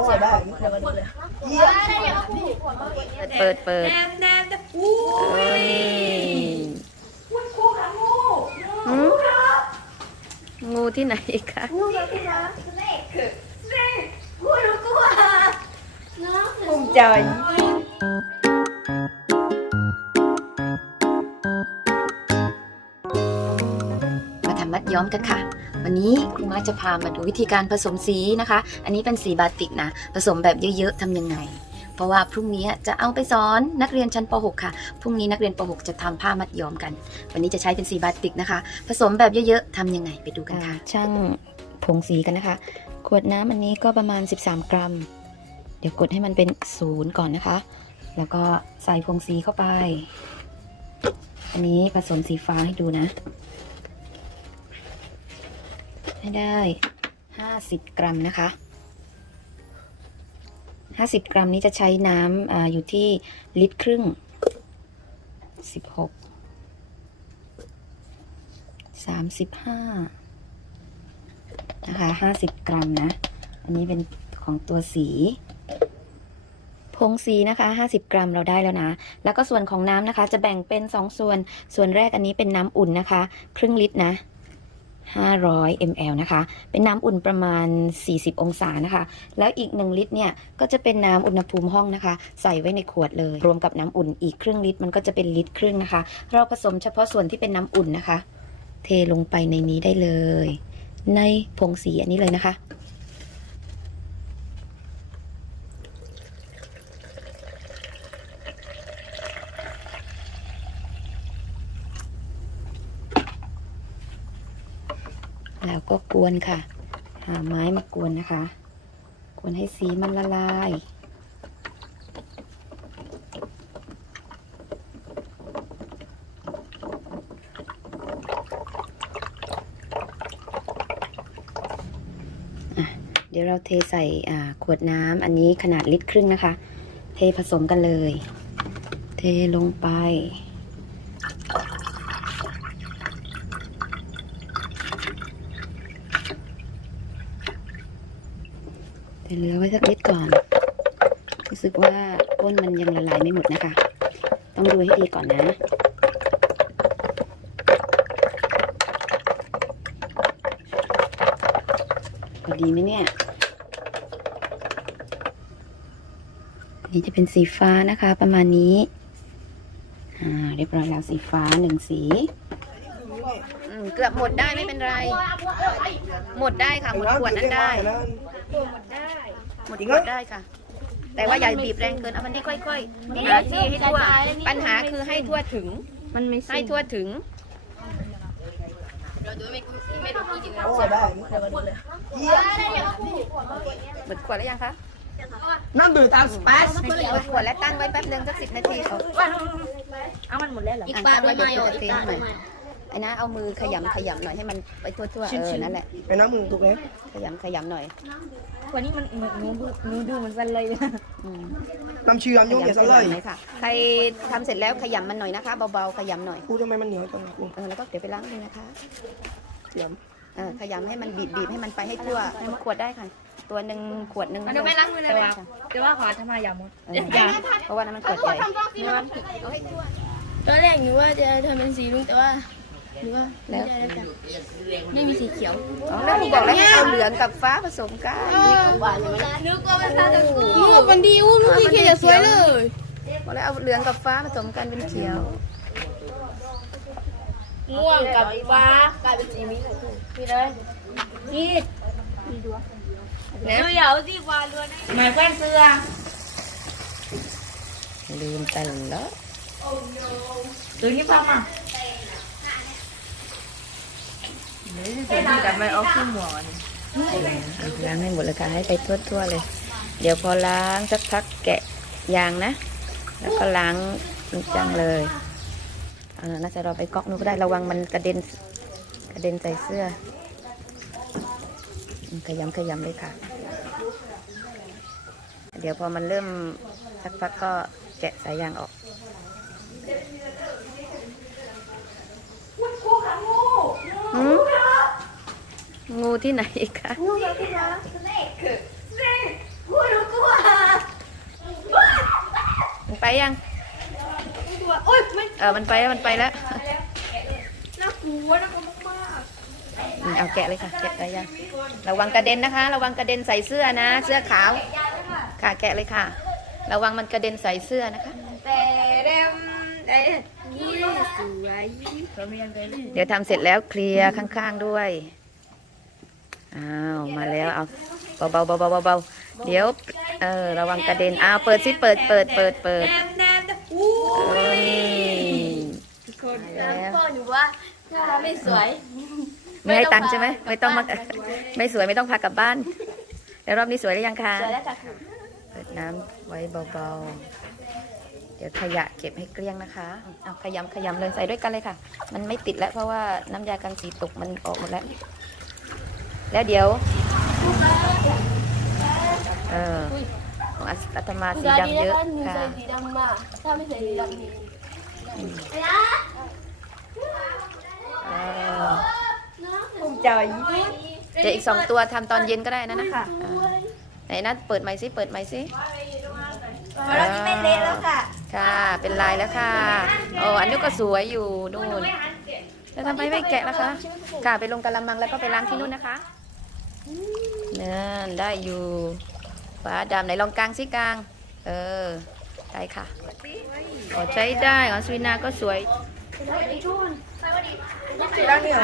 โอ้ยได้เปิดเปิดแนมแนมแต่อู้เอ้ยหืมงูที่ไหนอีกคะภูมิใจมาทำมัดย้อมกันค่ะ วันนี้ครูมาจะพามาดูวิธีการผสมสีนะคะ อันนี้เป็นสีบาติกนะ ผสมแบบเยอะๆทำยังไง เพราะว่าพรุ่งนี้จะเอาไปสอนนักเรียนชั้นป .6 ค่ะ พรุ่งนี้นักเรียนป .6 จะทำผ้ามัดย้อมกัน วันนี้จะใช้เป็นสีบาติกนะคะ ผสมแบบเยอะๆทำยังไงไปดูกันค่ะ ช่างผงสีกันนะคะ ขวดน้ำอันนี้ก็ประมาณ 13 กรัม เดี๋ยวกดให้มันเป็นศูนย์ก่อนนะคะ แล้วก็ใส่ผงสีเข้าไป อันนี้ผสมสีฟ้าให้ดูนะ ให้ได้50กรัมนะคะ50กรัมนี้จะใช้น้ำออยู่ที่ลิตรครึ่ง16 35นะคะ50กรัมนะ อันนี้เป็นของตัวสีผงสีนะคะ 50 กรัมเราได้แล้วนะ แล้วก็ส่วนของน้ำนะคะ จะแบ่งเป็น 2 ส่วน ส่วนแรกอันนี้เป็นน้ำอุ่นนะคะ ครึ่งลิตรนะ 500 ml นะคะ เป็นน้ำอุ่นประมาณ 40 องศานะคะ แล้วอีก 1 ลิตรเนี่ย ก็จะเป็นน้ำอุณหภูมิห้องนะคะ ใส่ไว้ในขวดเลย รวมกับน้ำอุ่นอีกครึ่งลิตร มันก็จะเป็นลิตรครึ่งนะคะ เราผสมเฉพาะส่วนที่เป็นน้ำอุ่นนะคะ เทลงไปในนี้ได้เลย ในผงสีอันนี้เลยนะคะ ก็กวนค่ะ หาไม้มากวนนะคะ กวนให้สีมันละลายอะเดี๋ยวเราเทใส่ขวดน้ำอันนี้ขนาดลิตรครึ่งนะคะ เทผสมกันเลย เทลงไป แต่เหลือไว้สักนิดก่อน รู้สึกว่าก้นมันยังละลายไม่หมดนะคะ ต้องดูให้ดีก่อนนะพอดีไหมเนี่ยนี้จะเป็นสีฟ้านะคะ ประมาณนี้ อ่า เรียบร้อยแล้วสีฟ้าหนึ่งสีเกือบหมดได้ไม่เป็นไร หมดได้ค่ะ หมดขวดนั้นได้ หมดขวดได้ค่ะ แต่ว่าอย่าบีบแรงเกิน เอามันที่ค่อยๆหาที่ให้ทั่ว ปัญหาคือให้ทั่วถึง มันไม่ให้ทั่วถึงโอ้ยได้หมดขวดแล้วยังคะนั่นดูตามสเปซหมดขวดแล้วตั้งไว้แป๊บนึงสักสิบนาทีเอาเอามันหมดแล้วเหรออีกปลาด้วยไหมอีกปลาด้วยไหม ไอ้นะเอามือขยำขยำหน่อยให้มันไปทั่วๆเออนั่นแหละไอ้น้ำมึงถูกไหมขยำขยำหน่อยวันนี้มันเหมือนหนูดูหนูดูมันสั่นเลยนะอืมน้ำเชื่อมขยุ่งอย่าซะยำขเลยยำหน่อยค่ะใครทำเสร็จแล้วขยำมันหน่อยนะคะเบาๆขยำหน่อยครูทำไมมันเหนียวจังครูเออแล้วก็เดี๋ยวไปล้างเลยนะคะเสียมเออขยำให้มันบีบบีบให้มันไปให้ทั่วให้มันขวดได้ค่ะ ตัวหนึ่งขวดหนึ่งเดี๋ยวไม่ล้างมือเลยว่ะเดี๋ยวว่าขอทำไมอย่าหมดเออเพราะว่านั้นมันขวดใหญ่ตอนแรกหนูว่าจะทำเป็นสีลุงแต่ว่า หนูว่าไม่ได้แล้วจ้ะไม่มีสีเขียวอ๋อแล้วหนูบอกแล้วให้เอาเหลืองกับฟ้าผสมกันนึกว่ามันตาตะกูหนูวันดีอู้ลูกพี่เคจะสวยเลยบอกแล้วเอาเหลืองกับฟ้าผสมกันเป็นเขียวม่วงกับฟ้ากลายเป็นสีมิ้นท์พี่เลยนี่ดูเหยาสีฟ้าล้วนหมายแว่นเสื้อลืมแต่แล้วตัวนี้ป้ามา แต่ไม่เอาขึ้นหัวนี่ล้างให้หมดเลยค่ะให้ไปทั่วๆเลย เดี๋ยวพอล้างสักพักแกะยางนะ แล้วก็ล้างจริงจังเลยเออน่าจะเราไปก๊อกนู้นก็ได้ระวังมันกระเด็นกระเด็นใส่เสื้ออืมขยำขยำเลยค่ะ เดี๋ยวพอมันเริ่มสักพักก็แกะสายยางออกหืม งูที่ไหนคะงูมาที่ร้านสเนกสเนกงูรู้กลัวไปยังกลัวยันเออมันไปแล้วมันไปแล้วน่ากลัวน่ากลัวมากๆเอาแกะเลยค่ะแกะไปยังระวังกระเด็นนะคะ ระวังกระเด็นใส่เสื้อนะ เสื้อขาว ค่ะแกะเลยค่ะ ระวังมันกระเด็นใส่เสื้อนะคะแต่เดมแสวยเดี๋ยวทำเสร็จแล้วเคลียร์ข้างๆด้วย อ้าวมาแล้วเอาเบาๆเบาๆเบาๆเดี๋ยวเออระวังกระเด็นอ้าวเปิดสิเปิดเปิดเปิดเปิดนมแนมอู้เอ้ยคนแล้วพ่อหนูว่าถ้าไม่สวยไม่ให้ตังค์ใช่ไหมไม่ต้องมาไม่สวยไม่ต้องพากลับบ้าน แล้วรอบนี้สวยหรือยังคะสวยแล้วค่ะเปิดน้ำไว้เบาๆ เดี๋ยวขยะเก็บให้เกลี้ยงนะคะ เอาขยำขยำเลยใส่ด้วยกันเลยค่ะ มันไม่ติดแล้วเพราะว่าน้ำยากันสีตกมันออกหมดแล้ว แล้วเดี๋ยวเออของอาตมาสีดำเยอะหนูค่ะใส่สีดำมาถ้าไม่ใส่สีดำนี่เออภูมิใจเดี๋ยวอีกสองตัวทำตอนเย็นก็ได้นะนะคะอ่าไหนนะเปิดไมค์ซิเปิดไมค์ซิเราที่ไม่เละแล้วค่ะ ค่ะ เป็นลายแล้วค่ะโอ้อันนี้ก็สวยอยู่นู่นแล้วทำไมไม่แกะล่ะคะ ค่ะ ไปลงกะละมังแล้วก็ไปล้างที่นู่นนะคะ นั่นได้อยู่ฟ้าดำไหนลองกลางสิกลาง เออ ได้ค่ะขอใช้ได้อ๋อสวินาก็สวยล้างเหนียว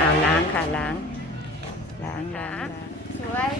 อ้าวล้างค่ะล้าง ล้างล้างล้างสวย